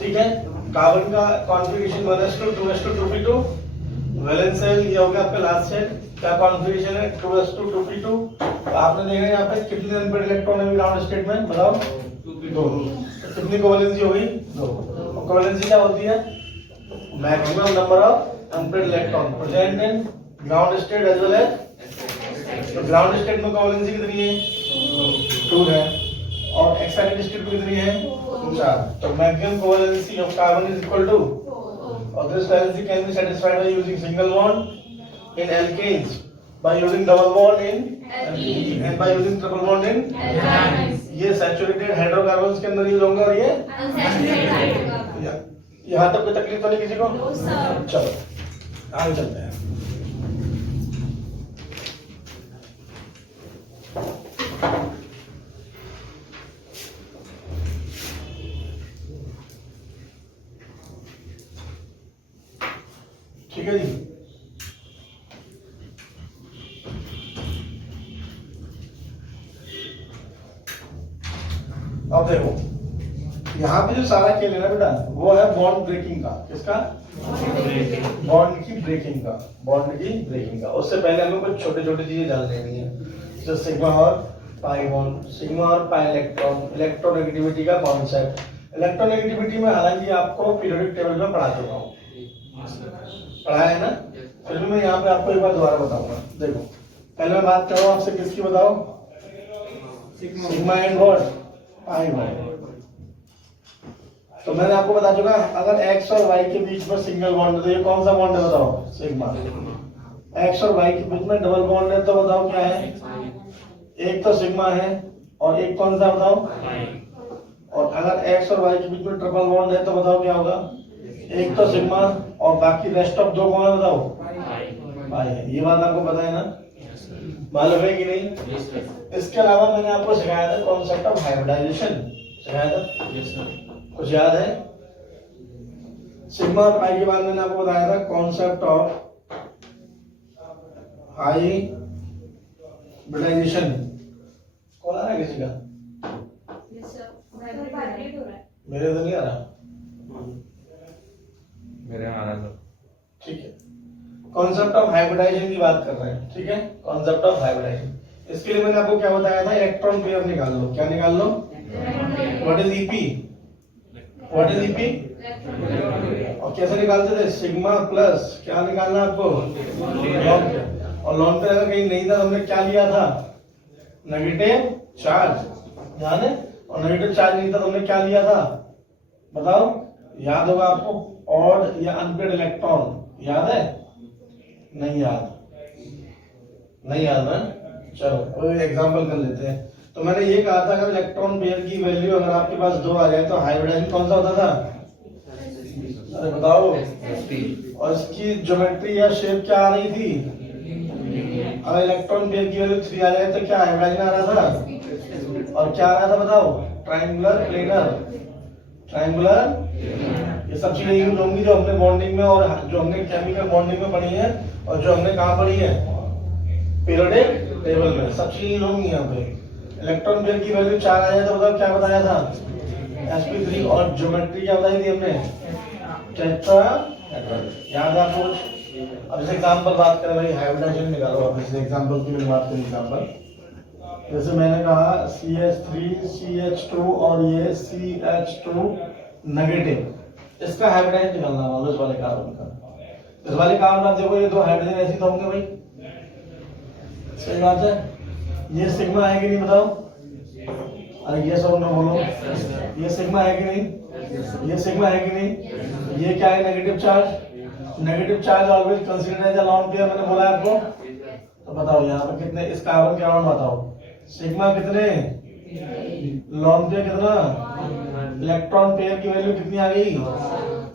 ठीक है। कार्बन का कॉन्फ़िगरेशन 1s2 वैलेंस शेल ये हो गया आपका लास्ट शेल का कॉन्फ़िगरेशन है 2s2 तो आपने देखा यहाँ पे कितने अनपेड इलेक्ट्रॉन है ग्राउंड स्टेट में बताओ 2 कितनी कोवैलेंसी हो गई 2 और कोवैलेंसी क्या होती है maximum number of unpaired electron present in ground state as well as तो ग्राउंड स्टेट में कोवैलेंसी कितनी है 2 है और एक्साइटेड स्टेट में कितनी है 4 तो maximum covalency of carbon is equal to और this valency can be satisfied by using single bond in alkanes by using double bond in alkenes and by using triple bond in alkynes ये saturated hydrocarbons के अंदर use होंगे और ये unsaturated hydrocarbon यहां तक कोई तकलीफ तो नहीं किसी को चलो आगे चलते हैं ठीक है जी अब देखो यहाँ पे जो सारा खेल है ना बेटा वो है बॉन्ड ब्रेकिंग का किसका बॉन्ड की ब्रेकिंग का उससे पहले हमें कुछ छोटे छोटे चीजें जान लेनी है जैसे सिग्मा और पाई बॉन्ड सिग्मा और पाई इलेक्ट्रोनेगेटिविटी का कॉन्सेप्ट इलेक्ट्रोनेगेटिविटी में हालांकि आपको पीरियोडिक टेबल में पढ़ा चुका हूँ पढ़ा है ना फिर भी मैं यहाँ पे आपको एक बार दोबारा बताऊंगा देखो पहले मैं बात कर रहा हूँ आपसे किसकी बताओ sigma and what pi bond तो मैंने आपको बता चुका अगर x और y के बीच में सिंगल बॉन्ड है तो ये कौन सा बॉन्ड है बताओ सिग्मा x और y के बीच में डबल बॉन्ड है तो बताओ क्या है एक तो सिग्मा है और एक कौन सा बताओ और अगर x और y के बीच में ट्रिपल बॉन्ड है तो बताओ क्या होगा एक तो सिग्मा और बाकी रेस्ट ऑफ दो कौन है बताओ पाई है ये बात आपको पता है ना मालूम है कि नहीं इसके अलावा मैंने आपको सिखाया था कॉन्सेप्ट ऑफ हाइब्रिडाइजेशन सिखाया था कुछ याद है सिग्मा और पाई के बाद मैंने आपको बताया था कॉन्सेप्ट ऑफ हाइब्रिडाइजेशन कौन आ रहा है किसी का मेरे तो नहीं आ रहा मेरे यहाँ आ रहा था ठीक है कॉन्सेप्ट ऑफ हाइब्रिडाइजेशन की बात कर रहे हैं ठीक है कॉन्सेप्ट ऑफ हाइब्रिडाइजेशन इसके लिए मैंने आपको क्या बताया था इलेक्ट्रॉन पेयर निकाल लो क्या निकाल लो what is EP what is EP और कैसे निकालते थे सिग्मा प्लस क्या निकालना आपको लॉन पेयर और लॉन पेयर अगर कहीं नहीं था तो हमने क्या लिया था नेगेटिव चार्ज ध्यान है और नेगेटिव चार्ज नहीं था तो हमने क्या लिया था बताओ याद होगा आपको ऑड या अनपेड इलेक्ट्रॉन याद है नहीं याद ना चलो कोई एग्जांपल कर लेते हैं तो मैंने ये कहा था अगर इलेक्ट्रॉन पेयर की वैल्यू अगर आपके पास 2 आ जाए तो हाइब्रिडाइजेशन कौन सा होता था अरे बताओ और इसकी ज्योमेट्री या शेप क्या आ रही थी अगर इलेक्ट्रॉन पेयर की वैल्यू 3 आ जाए तो क्या हाइब्रिडाइजेशन आ रहा था और क्या आ रहा था बताओ ट्रायंगुलर प्लेनर ये सब चीजें यूज होंगी जो हमने बॉन्डिंग में और जो हमने केमिकल बॉन्डिंग में पढ़ी है और जो हमने कहाँ पढ़ी है पीरियोडिक टेबल में सब चीजें यूज होंगी यहाँ पे इलेक्ट्रॉन पेयर की वैल्यू 4 आ जाए तो बताओ क्या बताया था sp3 और ज्योमेट्री क्या बताई थी हमने टेट्राहेड्रल याद है आपको अब इस एग्जांपल बात करें भाई हाइब्रिडाइजेशन निकालो अब इस एग्जांपल की मैंने बात करी एग्जांपल जैसे मैंने कहा CH3 CH2 और ये CH2 नेगेटिव इसका हाइब्रिडाइजेशन निकालना वाला इस वाले कार्बन का इस वाले कार्बन का देखो ये दो हाइड्रोजन ऐसे तो होंगे भाई सही बात है ये सिग्मा है कि नहीं बताओ अरे ये सब ना बोलो ये सिग्मा है कि नहीं ये सिग्मा है कि नहीं ये क्या है negative charge always considered as a lone pair मैंने बोला आपको तो बताओ यहाँ पर कितने इस कार्बन के अराउंड बताओ सिग्मा कितने लॉन पेयर कितना इलेक्ट्रॉन पेयर की वैल्यू कितनी आ गई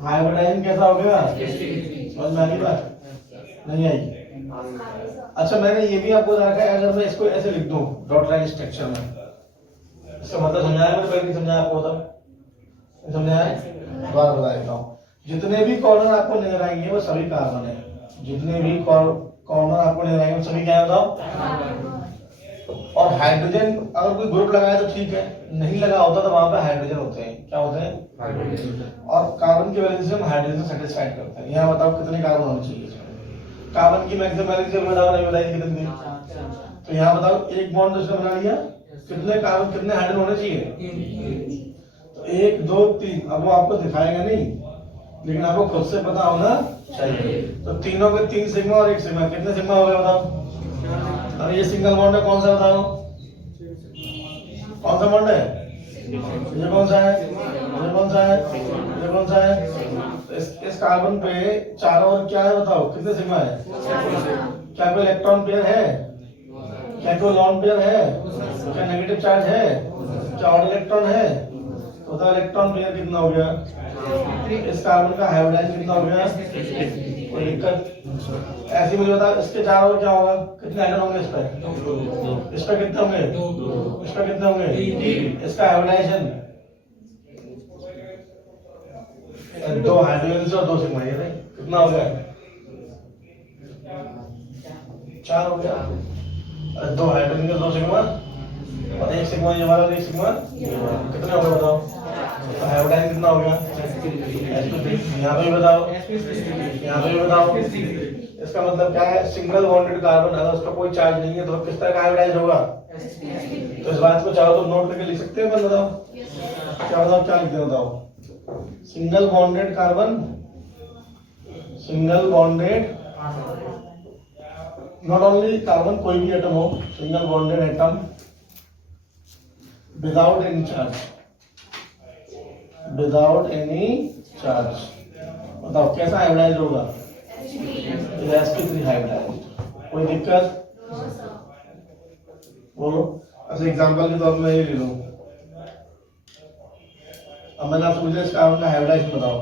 हाइब्रिडाइजेशन कैसा हो गया समझ में आ गई बात नहीं आई अच्छा मैंने ये भी आपको रखा है अगर मैं इसको ऐसे लिख दूं डॉट लाइन स्ट्रक्चर में इसका मतलब समझाया मैंने पहले नहीं समझाया आपको तब समझाया दोबारा बता देता हूँ जितने भी कॉर्नर आपको नजर आएंगे वो सभी कार्बन है जितने भी कॉर्नर आपको नजर आएंगे वो सभी क्या है बताओ और हाइड्रोजन अगर कोई ग्रुप लगाया तो ठीक है, नहीं लगा होता तो वहां पे हाइड्रोजन होते हैं। क्या होते हैं? और कार्बन की वैलेंसी हम हाइड्रोजन से सेटिस्फाइड करते हैं। यहाँ बताओ कितने कार्बन होने चाहिए इसमें? कार्बन की मैक्सिमम वैलेंसी बताओ, नहीं बताई कितनी? तो यहाँ बताओ एक बॉन्ड उसने बना लिया, कितने कार्बन कितने हाइड्रोजन होने चाहिए? तो 1 2 3। अब वो आपको दिखाएगा नहीं, लेकिन आपको खुद से पता होना चाहिए। तो तीनों के 3 सिग्मा और 1 सिग्मा, कितने सिग्मा हो गया बताओ? अब ये सिंगल बॉन्ड है, कौन सा बताओ? कौन सा बॉन्ड है? ये कौन सा है? ये कौन सा है? ये कौन सा है? इस कार्बन पे चारों ओर क्या है बताओ, कितने सिग्मा है? क्या कोई इलेक्ट्रॉन पेयर है? क्या कोई लॉन पेयर है? क्या नेगेटिव चार्ज है? क्या ऑड इलेक्ट्रॉन है? तो बताओ इलेक्ट्रॉन पेयर कितना हो गया? इस कार्बन का हाइब्रिडाइज कितना हो गया? कोई दिक्कत? ऐसे मुझे बताओ इसके चारों ओर क्या होगा, कितने हाइड्रोजन होंगे इस पे? इस पे कितने होंगे? इस पे कितने होंगे? इसका हाइब्रिडाइजेशन 2 हाइड्रोजन और 2 सिग्मा, ये कितना हो गया? 4 हो गया। 2 हाइड्रोजन के 2 सिग्मा और 1 सिग्मा ये वाला, 1 सिग्मा कितने हो गए बताओ? तो हाइब्रिडाइज कितना हो गया? यहाँ पे भी बताओ, यहाँ पे भी बताओ। इसका मतलब क्या है? सिंगल बॉन्डेड कार्बन अगर उसका कोई चार्ज नहीं है तो किस तरह का हाइब्रिडाइज होगा? तो इस बात को चाहो तो नोट करके लिख सकते हैं, पर बताओ क्या, बताओ क्या लिखते हैं बताओ? Single bonded carbon, single bonded, not only carbon, कोई भी एटम हो, single bonded atom without any charge, without any charge. बताओ कैसा हाइब्रिडाइज होगा? sp3 hybridise. कोई दिक्कत? बोलो। अच्छा एग्जांपल के तौर पे ये ले लो। अब मैंने आपसे पूछा इस कार्बन का हाइब्रिडाइज बताओ,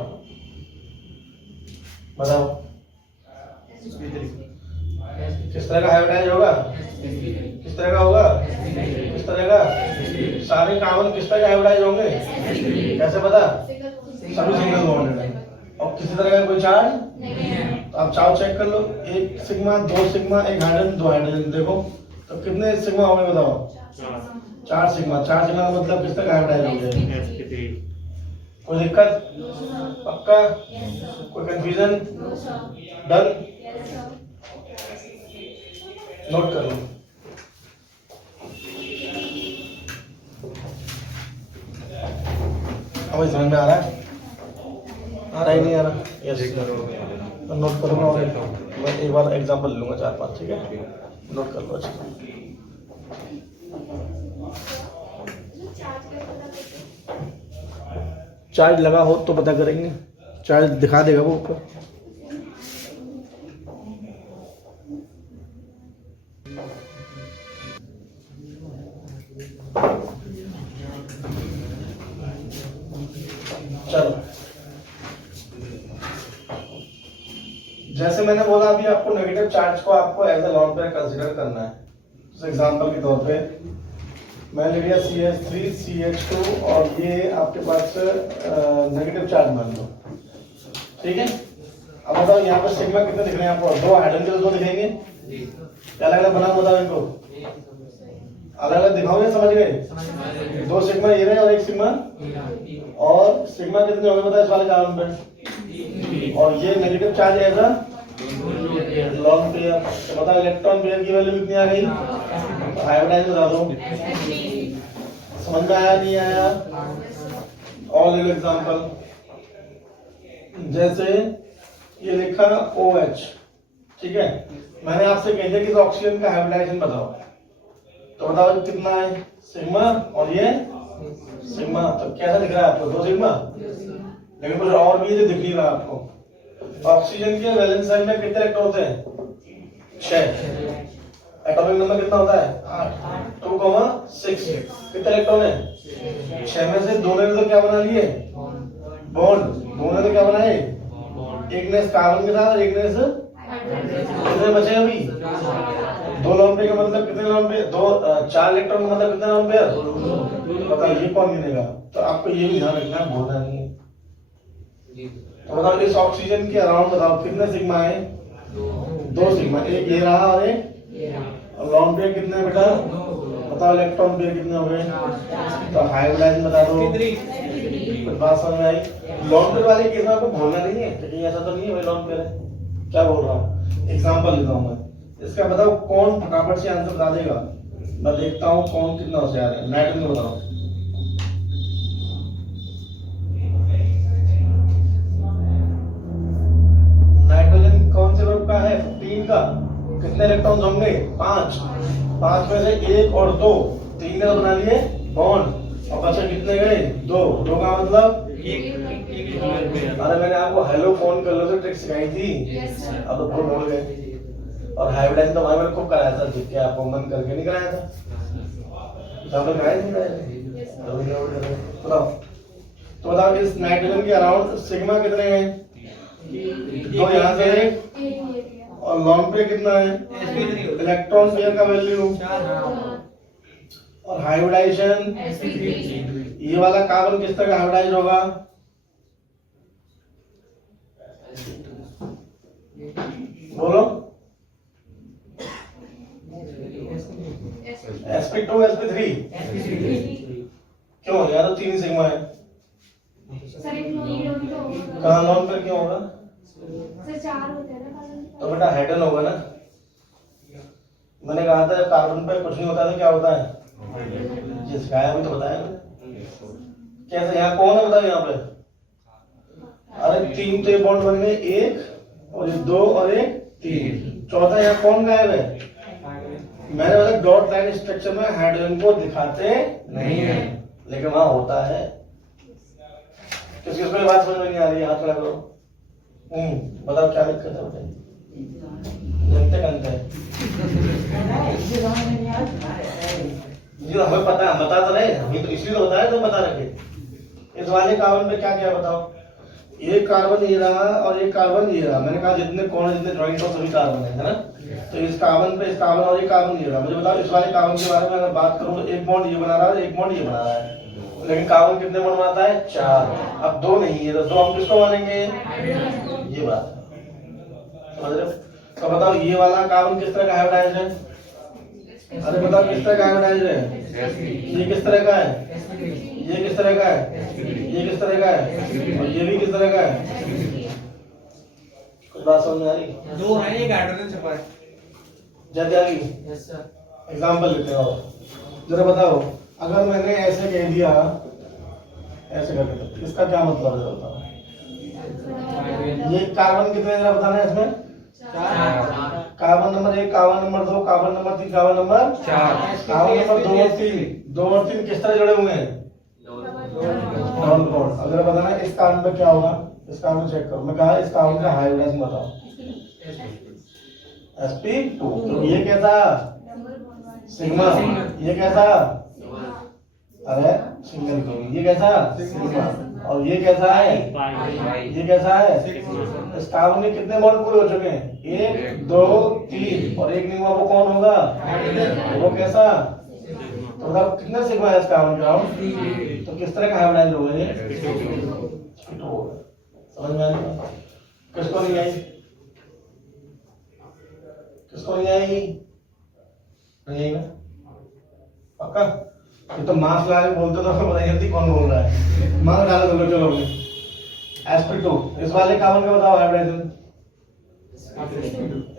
बताओ किस तरह का हाइब्रिडाइज होगा? किस तरह का होगा? किस तरह का? सारे कार्बन किस तरह का हाइब्रिडाइज होंगे? कैसे पता? सभी सिंगल बॉन्डेड है और किसी तरह का कोई चार्ज नहीं है। तो आप चार्ज चेक कर लो, 1 सिग्मा 2 सिग्मा 1 हाइड्रोजन 2 हाइड्रोजन, देखो तो कितने सिग्मा होंगे बताओ? 4 सिग्मा। 4 सिग्मा का मतलब किस तरह का हाइब्रिडाइज होंगे? कोई दिक्कत? पक्का? कोई कंफ्यूजन? डन? नोट कर लो। अब समझ में आ रहा है? आ रहा ही नहीं आ रहा? यस, तो नोट करूंगा और मैं एक बार एग्जांपल लूंगा 4-5, ठीक है? नोट कर लो अच्छा। चार्ज लगा हो तो पता करेंगे, चार्ज दिखा देगा वो ऊपर। चलो जैसे मैंने बोला अभी आपको नेगेटिव चार्ज को आपको as a lone pair consider करना है। जैसे एग्जांपल के तौर पे मैं ले लिया CH3 CH2 और ये आपके पास नेगेटिव चार्ज मान लो, ठीक है? अब बताओ यहाँ पर सिग्मा कितने दिख रहे हैं आपको? 2 हाइड्रोजन 2 दिखेंगे। क्या अलग अलग बना बताओ इनको, अलग अलग दिखाओ, ये समझ गए? 2 सिग्मा ये रहे और 1 सिग्मा, और सिग्मा कितने हो गए बताओ इस वाले कार्बन पे? और ये नेगेटिव चार्ज है लॉन पेयर। तो बताओ इलेक्ट्रॉन पेयर की वैल्यू कितनी आ गई? तो हाइब्रिडाइज बता दो। समझ में आया नहीं आया? और ले लो एग्जांपल, जैसे ये लिखा OH, ठीक है? मैंने आपसे कह दिया कि ऑक्सीजन का हाइब्रिडाइजेशन बताओ, तो बताओ कितना है? सिग्मा और ये सिग्मा। तो कैसा दिख रहा है आपको? 2 सिग्मा, लेकिन कुछ और भी दिख नहीं रहा आपको। ऑक्सीजन के वैलेंस शेल में कितने इलेक्ट्रॉन होते हैं? 6। एटॉमिक नंबर कितना होता है? 8। 2,6 कितने इलेक्ट्रॉन है? 6 में से 2 ने तो क्या बना लिए? बॉन्ड। 2 ने तो क्या बनाए? एक ने कार्बन के साथ और एक ने कितने बचे अभी? 2 लॉन पेयर का मतलब कितने लॉन पेयर? 4 इलेक्ट्रॉन का मतलब कितने लॉन पेयर? बताओ ये कौन गिनेगा? तो आपको ये भी ध्यान रखना है, भूलना नहीं है। तो बताओ इस ऑक्सीजन के अराउंड बताओ कितने सिग्मा है? 2 सिग्मा। एक ये रहा और एक लॉन पेयर कितने बेटा? बताओ इलेक्ट्रॉन पेयर कितने हो गए? तो हाइब्रिडाइजेशन बता दो। कुछ बात समझ में आई? लॉन पेयर वाले केस में आपको भूलना नहीं है, क्योंकि ऐसा तो नहीं है भाई लॉन पेयर है। क्या बोल रहा हूँ, एग्जांपल लेता हूँ मैं। इसका बताओ कौन फटाफट से आंसर बता देगा? मैं देखता हूँ कौन कितना होशियार है। नाइट्रोजन बताओ। नाइट्रोजन कौन से ग्रुप का है? 15 का। कितने इलेक्ट्रॉन होंगे? 5। 5 में से 1 और 2, 3 ने बना लिए बॉन्ड, और बचे कितने गए? 2। 2 का मतलब अरे मैंने आपको हेलो फोन कर लो तो ट्रिक सिखाई थी। अब तो बहुत भूल गए। और हाइब्रिडाइजेशन तो मैंने खूब कराया था, जिसके आपको मन करके नहीं कराया था। तो कराया नहीं। बताओ तो बताओ इस नाइट्रोजन के अराउंड सिग्मा कितने हैं? 2 यहाँ से, और लॉन्ग पे कितना है? इलेक्ट्रॉन पेयर का वैल्यू, और हाइब्रिडाइजेशन। ये वाला कार्बन किस तरह हाइब्रिडाइज होगा? बोलो। sp2 sp3 क्यों? यार तो 3 सिग्मा है। कहाँ लॉन्ग पेयर क्यों होगा? तो बेटा हाइड्रोजन होगा ना। मैंने कहा था कार्बन पे कुछ नहीं होता तो क्या होता है? जिस गाया भी तो बताया कैसे। यहाँ कौन है बताओ? यहाँ पे अरे 3 तो बॉन्ड बन गए, 1 और 2 और 1 3। चौथा यहाँ कौन गायब है? मैंने बोला डॉट लाइन स्ट्रक्चर में हाइड्रोजन को दिखाते नहीं है, लेकिन वहां होता है। किसकी कोई बात समझ में नहीं आ रही है? हाथ खड़ा करो। बताओ क्या दिक्कत है? बताइए। जनते कंते जी हमें पता है, बता तो रहे हमें, तो इसलिए तो बताया तो बता रखे। इस वाले कार्बन पे क्या क्या बताओ? एक कार्बन ये रहा और एक कार्बन ये रहा। मैंने कहा जितने कोण जितने जॉइंट हो सभी कार्बन है ना। तो इस कार्बन पे इस कार्बन और एक कार्बन ये रहा। मुझे बताओ इस वाले कार्बन के बारे में अगर बात करूं तो एक बॉन्ड ये बना रहा है, एक बॉन्ड ये बना रहा है, लेकिन कार्बन कितने बॉन्ड बनाता है? 4। अब 2 नहीं है तो 2 हम किसको मानेंगे? ये बात समझ रहे हो? तो बताओ ये वाला कार्बन किस तरह का हाइब्रिडाइज्ड है? अरे बताओ किस तरह का हाइब्रिडाइज्ड है? ये किस तरह का है? ये किस तरह का है? ये किस तरह का है? और ये भी किस तरह का है? कुछ बात समझ में आ रही? 2 है, एक हाइड्रोजन छपा है। जल्दी आ गई? Yes sir. एग्जांपल लेते हो जरा। बताओ अगर मैंने ऐसे कह दिया, ऐसे कर दिया, इसका क्या मतलब है? बताओ। ये कार्बन कितने जरा बताना है इसमें? 4। Carbon number 1, carbon number 2, carbon number 3, carbon number 4। Carbon number 2 और 3, 2 और 3 किस तरह जुड़े हुए हैं? Double bond. अगर बताना इस कार्बन पे क्या होगा? इस कार्बन चेक करो। मैं कहा इस कार्बन का हाइब्रिडाइजेशन बताओ। sp2। तो ये कैसा? सिग्मा। ये कैसा? अरे सिंगल को। ये कैसा? सिग्मा। और ये कैसा है? ये कैसा है? इस कार्बन के कितने बॉन्ड पूरे हो चुके हैं? 1 2 3, और एक नहीं हुआ वो कौन होगा? वो कैसा? तो मतलब कितना सिग्मा है इस कार्बन का? तो किस तरह का हाइब्रिडाइज होगा ये? समझ में आई? किसको नहीं आई? किसको नहीं आई? नहीं आई ना? पक्का? ये तो मार्क्स लगा के बोलते तो पता जल्दी कौन बोल रहा है। मार्क्स डालो तो चलो। sp2 इस वाले कार्बन का बताओ हाइब्रिडाइजेशन।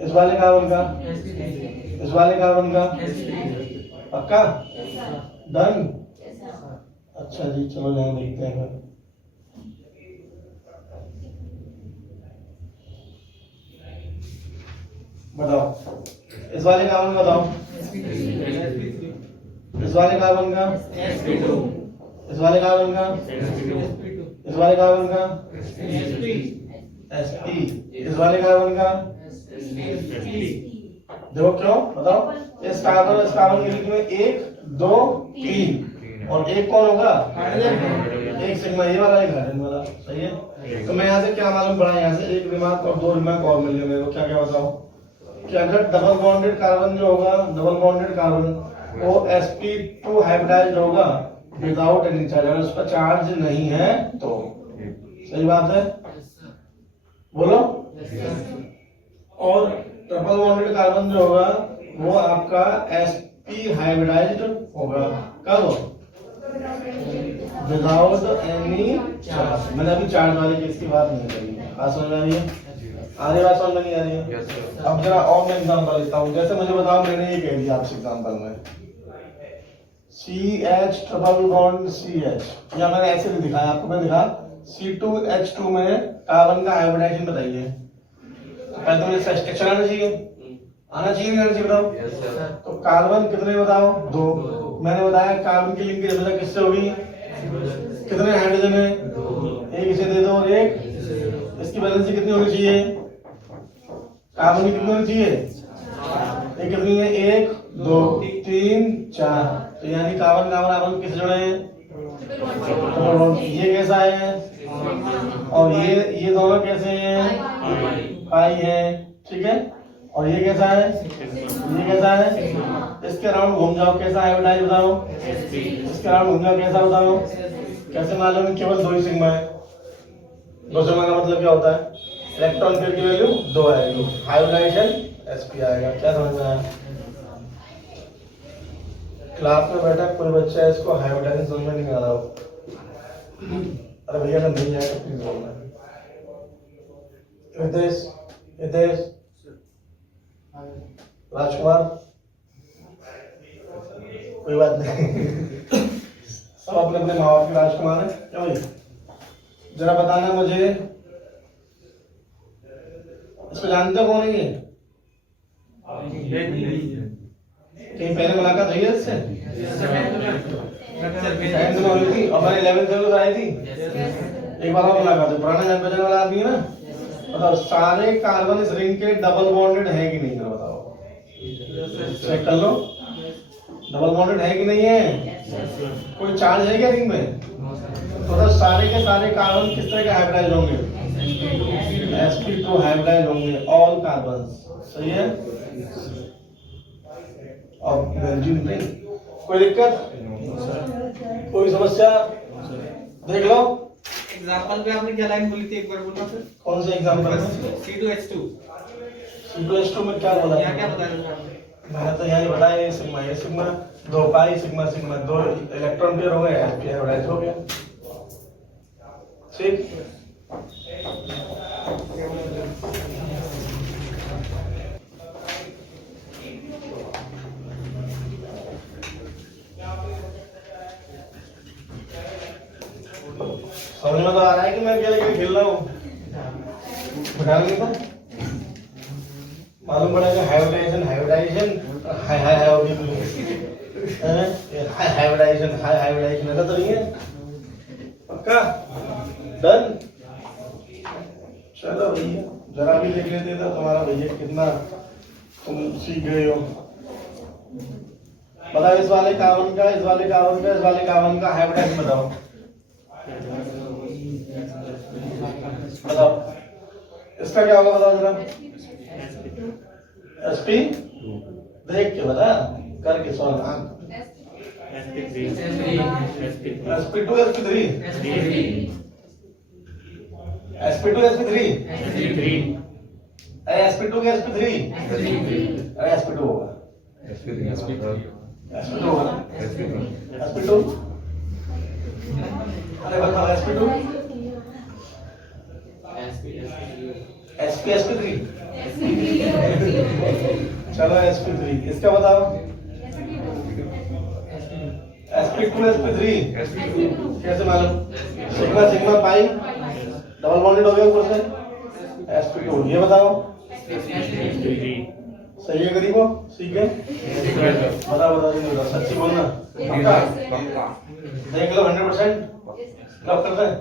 इस वाले कार्बन का, इस वाले कार्बन का। पक्का? डन? अच्छा जी चलो यहाँ देखते हैं। बताओ इस वाले कार्बन बताओ। इस वाले कार्बन का, इस वाले कार्बन का, इस वाले कार्बन का sp, इस वाले कार्बन का देखो क्यों? बताओ इस कार्बन के बीच में 1 2 3, और एक कौन होगा? एक सिग्मा ये वाला, एक हाइड्रोजन वाला। सही है। तो मैं यहाँ से क्या मालूम पड़ा? यहाँ से एक रिमार्क और 2 रिमार्क और मिल गए मेरे को। क्या क्या बताओ कि अगर डबल बॉन्डेड कार्बन जो होगा, डबल बॉन्डेड कार्बन वो sp2 हाइब्रिडाइज्ड होगा विदाउट एनी चार्ज, अगर उस पर चार्ज नहीं है तो। सही बात है? बोलो। और ट्रिपल बॉन्डेड कार्बन जो होगा वो आपका sp sp हाइब्रिडाइज्ड होगा कब विदाउट एनी चार्ज। मैंने अभी चार्ज वाले केस की बात नहीं करी है। बात समझ में आ रही है? आगे बात समझ में नहीं आ रही है? अब जरा और मैं एग्जांपल लेता हूँ। जैसे मुझे बताओ, मैंने ये कह दिया आपसे एग्जांपल में CH ट्रिपल बॉन्ड CH, या मैंने ऐसे भी दिखाया आपको, मैं दिखा C2H2 में कार्बन का हाइब्रिडाइजेशन बताइए। पहले तो मुझे स्ट्रक्चर आना चाहिए, आना चाहिए नहीं आना चाहिए बताओ। तो कार्बन कितने बताओ? 2। मैंने बताया कार्बन की लिंकेज हमेशा किससे होगी? कितने हाइड्रोजन है? एक इसे दे दो और एक। इसकी वैलेंसी कितनी होनी चाहिए? कार्बन की कितनी होनी चाहिए? एक कितनी है? 1 2 3 4। तो यानी कार्बन कार्बन किससे जुड़े हैं? ये कैसा है? और ये दोनों कैसे हैं? पाई है, ठीक है। और ये कैसा है? ये कैसा है? इसके अराउंड घूम जाओ, कैसा हाइब्रिडाइज बताओ? इसके अराउंड घूम जाओ, कैसा बताओ? कैसे मालूम? केवल 2 ही सिग्मा है। 2 सिग्मा का मतलब क्या होता है? इलेक्ट्रॉन पेयर की वैल्यू 2 आएगी, हाइब्रिडाइजेशन sp आएगा। क्या समझ में आया? क्लास में बैठा कोई बच्चा इसको हाइब्रिडाइजेशन समझ में नहीं आ रहा हो, अरे भैया अगर नहीं आया तो प्लीज बोलना। हितेश, हितेश, राजकुमार, कोई बात नहीं सब अपने अपने माँ बाप के राजकुमार है। क्यों भाई? जरा बताना मुझे, इसको जानते हो कौन है ये? कहीं पहले मुलाकात हुई है इससे? साइंस में हुई थी और मैंने 11th में कराई थी। एक बार और मुलाकात हुई। पुराना जान पहचान वाला आदमी है ना? बताओ सारे कार्बन इस रिंग के डबल बॉन्डेड है कि नहीं? बताओ, चेक कर लो, डबल बॉन्डेड है कि नहीं है? कोई चार्ज है क्या रिंग में? तो सारे के सारे कार्बन किस तरह के हाइब्रिडाइज होंगे? sp2 हाइब्रिडाइज होंगे, ऑल कार्बन। सही है? और बेंजीन नहीं। कोई दिक्कत? कोई समस्या? देख लो एग्जांपल पे आपने क्या लाइन बोली थी, एक बार बोलना फिर। कौन से एग्जांपल में? C2H2 C2H2 में क्या बोला? यहाँ क्या बताया? मैंने तो यही बताया, ये sigma 2 pi sigma 2 electron pair हो गए, sp हाइब्रिडाइज हो गया। ठीक। समझ में तो आ रहा है कि मैं क्या लेकर खेल रहा हूँ? बता नहीं तो मालूम पड़ेगा। हाइब्रिडाइजेशन हाइब्रिडाइजेशन हाय हाय हाय होगी, हाय हाइब्रिडाइजेशन हाय हाइब्रिडाइजेशन, ऐसा तो नहीं है? पक्का? डन? चलो भैया जरा भी देख लेते तो तुम्हारा भैया कितना तुम सीख गए हो। बताओ इस वाले कार्बन का, इस वाले कार्बन का, इस वाले कार्बन का हाइब्रिडाइजेशन बताओ। बताओ इसका क्या होगा? बताओ जरा। sp देख के बता, करके solve. sp2 sp3 sp2 sp3 अरे sp2 के sp3 अरे sp2 होगा, sp2 होगा, sp2। अरे बताओ sp2 sp3 चलो sp3 इसका बताओ। sp2 sp3 कैसे मालूम? Sigma sigma pi double bonded हो गया ऊपर से, sp2। ये बताओ सही है गरीबो? सीख गए? बताओ बताओ जी, बताओ सच्ची बोलना। देख लो 100% लॉक करते हैं।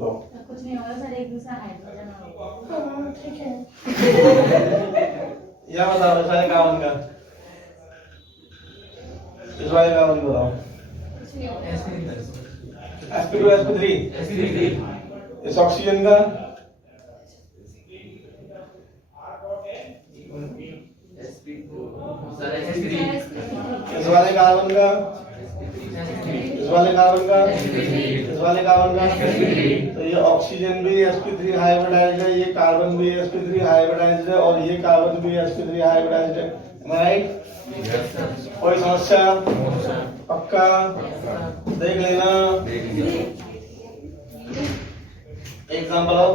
लो कुछ नहीं होगा सर, एक दूसरा हाइड्रोजन होगा। ठीक है। या बताओ इस वाले कार्बन का, इस वाले कार्बन बताओ। sp2 sp3 इस ऑक्सीजन का इस वाले कार्बन का, इस वाले कार्बन का, इस वाले कार्बन का। तो ये ऑक्सीजन भी sp3 हाइब्रिडाइज्ड है, ये कार्बन भी sp3 हाइब्रिडाइज्ड है और ये कार्बन भी sp3 हाइब्रिडाइज्ड है। राइट? कोई समस्या? पक्का? देख लेना। Example of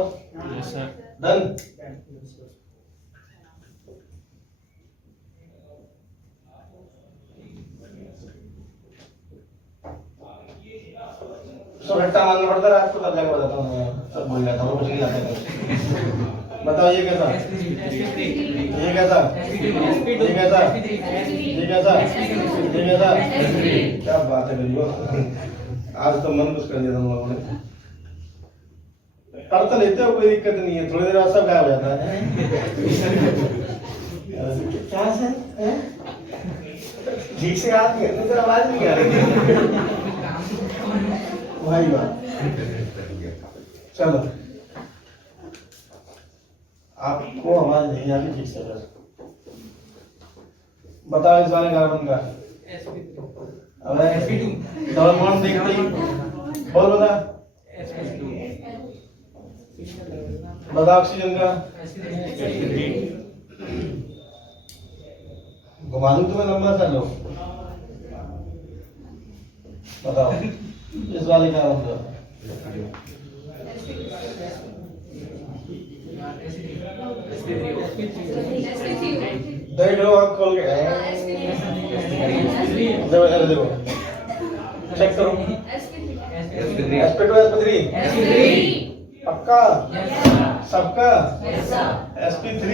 done. सब रट्टा मारना पड़ता है आपको, तब जाके बताता हूँ मैं। सब भूल जाता हूँ, कुछ नहीं आता है। बताओ ये कैसा? ये कैसा? ये कैसा? ये कैसा? ये कैसा? क्या बात है भैया, आज तो मन खुश कर दिया तुम लोगों ने। पढ़ तो लेते हो, कोई दिक्कत नहीं है, थोड़ी देर बाद सब गायब हो जाता है। क्या सर? ठीक से याद नहीं है, आवाज नहीं आ रही भाई बात। चलो, आपको आवाज नहीं आ रही ठीक से, बताओ इस वाले कार्बन का। अबे डबल बॉन्ड देखते ही बोल, बता ऑक्सीजन का। घुमा दूं तुम्हें लंबा सा, लो बताओ इस वाले का होगा। देख लो, आँख खोल के देखो, चेक करो। sp2 sp3 पक्का? सबका? sp3?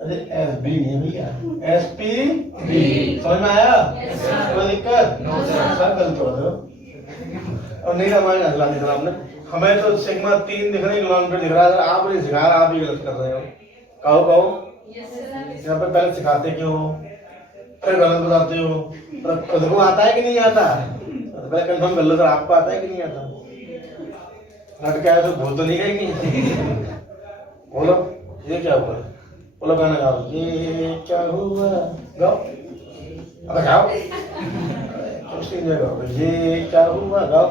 अरे sb नहीं भैया, sp3 समझ में आया? कोई दिक्कत? सब गलत हो रहे हो और नहीं रामायण हजला दिख रहा आपने। हमें तो सिग्मा 3 दिख रही, लॉन पे दिख रहा है। आप नहीं सिखा रहे, आप ही गलत कर रहे हो। कहो यहाँ पे पहले सिखाते क्यों, फिर गलत बताते हो। खुद को आता है कि नहीं आता? तो पहले कंफर्म कर लो सर, आपको आता है कि नहीं आता? लटका है तो भूल तो नहीं गई कहीं? बोलो ये क्या हुआ? बोलो गाना गाओ, ये क्या हुआ, गाओ। अब गाओ, गाओ, ये क्या हुआ, गाओ।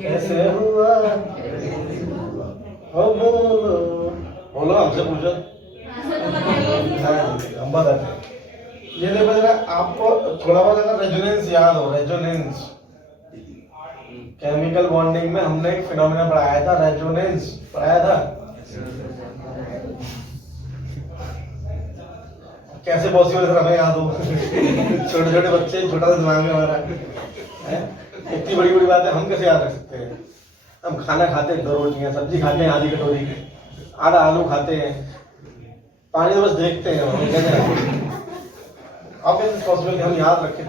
कैसे हुआ, हो बोलो, बोलो हमसे पूछो, हम बताते हैं। ये देखो जरा, आपको थोड़ा बहुत अगर रेजोनेंस याद हो, रेजोनेंस केमिकल बॉन्डिंग में हमने एक फिनोमेना पढ़ाया था, रेजोनेंस पढ़ाया था। कैसे पॉसिबल सर हमें याद हो? छोटे छोटे बच्चे, छोटा सा दिमाग में हमारा है, इतनी बड़ी बड़ी बातें हम कैसे याद रख सकते हैं? हम खाना खाते हैं 2 रोटियां, सब्जी खाते हैं आधी कटोरी, आधा आलू खाते हैं, पानी तो बस देखते हैं हम कैसे। अब कैसे पॉसिबल कि हम याद रखें?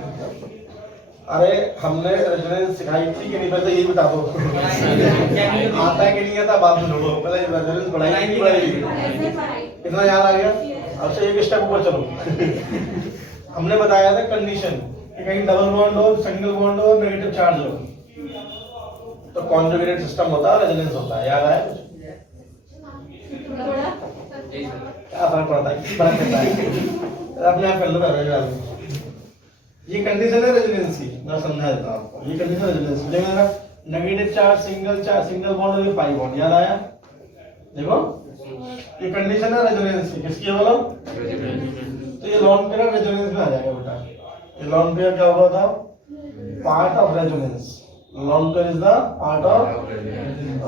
अरे हमने रेजोनेंस सिखाई थी कि नहीं, पहले ये बता दो। आता है कि नहीं आता बाद में छोड़ो, पहले रेजोनेंस पढ़ाई नहीं पढ़ाई? कितना याद आ गया? अब से एक स्टेप ऊपर चलो। हमने बताया था कंडीशन कि कहीं डबल बॉन्ड हो, सिंगल बॉन्ड हो, नेगेटिव चार्ज हो तो कॉन्जुगेटेड सिस्टम होता है, रेजोनेंस होता है। याद आया कुछ? क्या फर्क पड़ता है, फर्क पड़ता है अपने आप कर लो। ये कंडीशन है रेजोनेंस की, मैं समझा देता हूं आपको। ये कंडीशन रेजोनेंस की, देखो नेगेटिव चार्ज, सिंगल बॉन्ड और पाई बॉन्ड, याद आया? देखो ये कंडीशन है रेजोनेंस की, किसकी है बोलो? तो ये लॉन पेयर रेजोनेंस में आ जाएगा बेटा। ये लॉन पेयर क्या होगा था? Part of resonance. Lone pair is the part of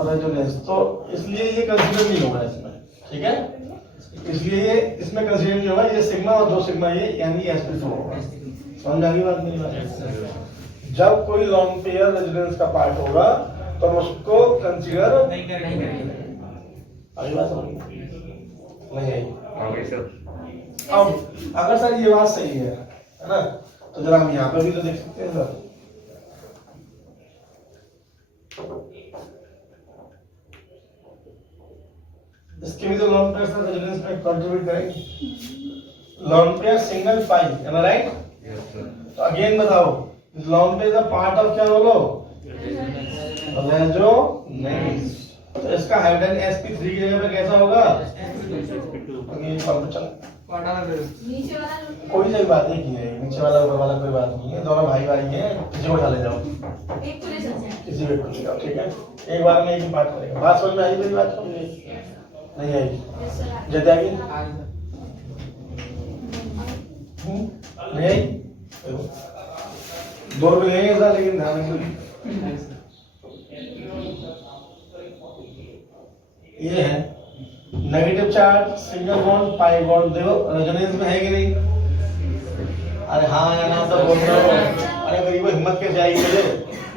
resonance. तो इसलिए ये कंसीडर नहीं होगा इसमें, ठीक है? इसलिए ये इसमें कंसीडर नहीं होगा। ये सिग्मा और 2 सिग्मा ये यानी sp2 होगा। समझ आ गई बात मेरी? बात जब कोई लॉन पेयर रेजोनेंस का पार्ट होगा तो उसको कंसीडर नहीं करेंगे। अगली बात समझ नहीं आई? अब अगर सर ये बात सही है ना, तो जरा हम यहाँ पर भी तो देख सकते हैं सर। इसके भी तो लॉन पेयर सर रेजोनेंस में कंट्रीब्यूट करेंगे। लॉन पेयर सिंगल पाई, एम आई राइट? तो अगेन बताओ, lone pair is a part of क्या बोलो? रेजोनेंस। तो इसका हाइड्रोजन sp3 की जगह पे कैसा होगा? कोई सही बात नहीं है, नीचे वाला ऊपर वाला कोई बात नहीं है, दोनों भाई भाई हैं, किसी को उठा ले जाओ, किसी को ले जाओ, ठीक है? एक बार में एक ही बात करेगा। बात समझ में आई? मेरी बात समझ में नहीं आई? जैसे आगे नहीं आई? देखो। 2 रुपये नहीं है ऐसा, लेकिन ध्यान रखो ये है negative charge single bond pi bond. देखो रेजोनेंस में है कि नहीं? अरे हाँ या ना तो बोल रहे हो। अरे गरीब हिम्मत कैसे आई मुझे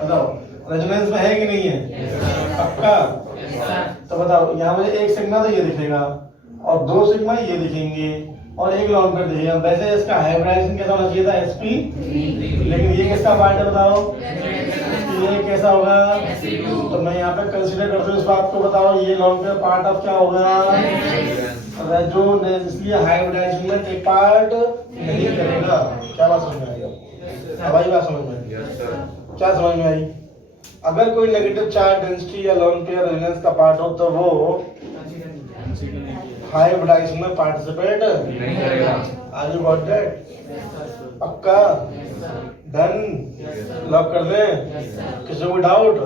बताओ, रेजोनेंस में है कि नहीं है? पक्का? तो बताओ यहाँ मुझे एक सिग्मा तो ये दिखेगा और 2 सिग्मा ये दिखेंगे और एक लॉन्ग पेयर दिखेगा। वैसे इसका हाइब्रिडाइजेशन कैसा होना चाहिए था? sp, लेकिन ये किसका पार्ट है बताओ? ये कैसा होगा? तो मैं यहाँ पे कंसीडर करता हूँ इस बात को। बताओ ये लॉन्ग पेयर पार्ट ऑफ क्या होगा? रेजोनेंस। इसलिए हाइब्रिडाइजेशन में टेक पार्ट नहीं करेगा। क्या बात समझ में आई? अब आई बात समझ में? क्या समझ में आई? अगर कोई नेगेटिव चार्ज डेंसिटी या लॉन्ग पेयर रेजोनेंस का पार्ट हो तो वो हाइब्रिडाइजेशन में पार्टिसिपेट नहीं करेगा। Are you got that? पक्का? डन? लॉक कर दें? किसी को डाउट?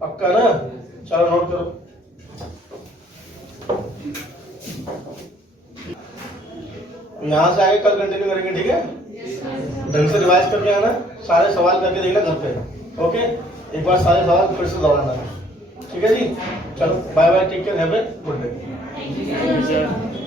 पक्का ना? चलो नोट करो। यहाँ से आगे कल कंटिन्यू करेंगे, ठीक है? ढंग से रिवाइज करके आना, सारे सवाल करके देखना घर पे। ओके, एक बार सारे सवाल फिर से दोहराना, ठीक है जी? चलो bye bye, take care, have a good day.